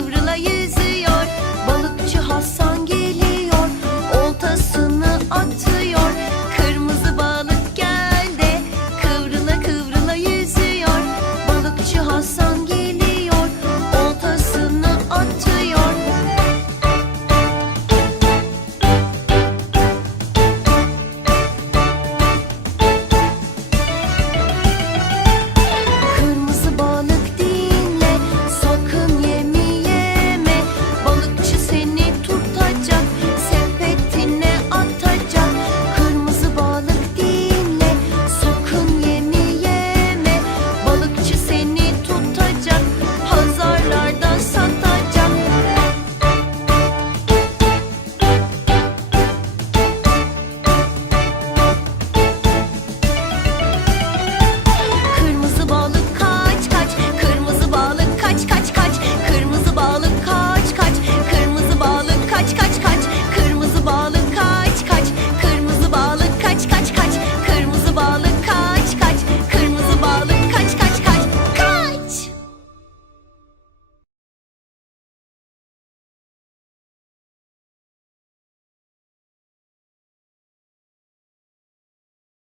kıvrıla yüzüyor. Balıkçı Hasan geliyor Oltasını atıyor.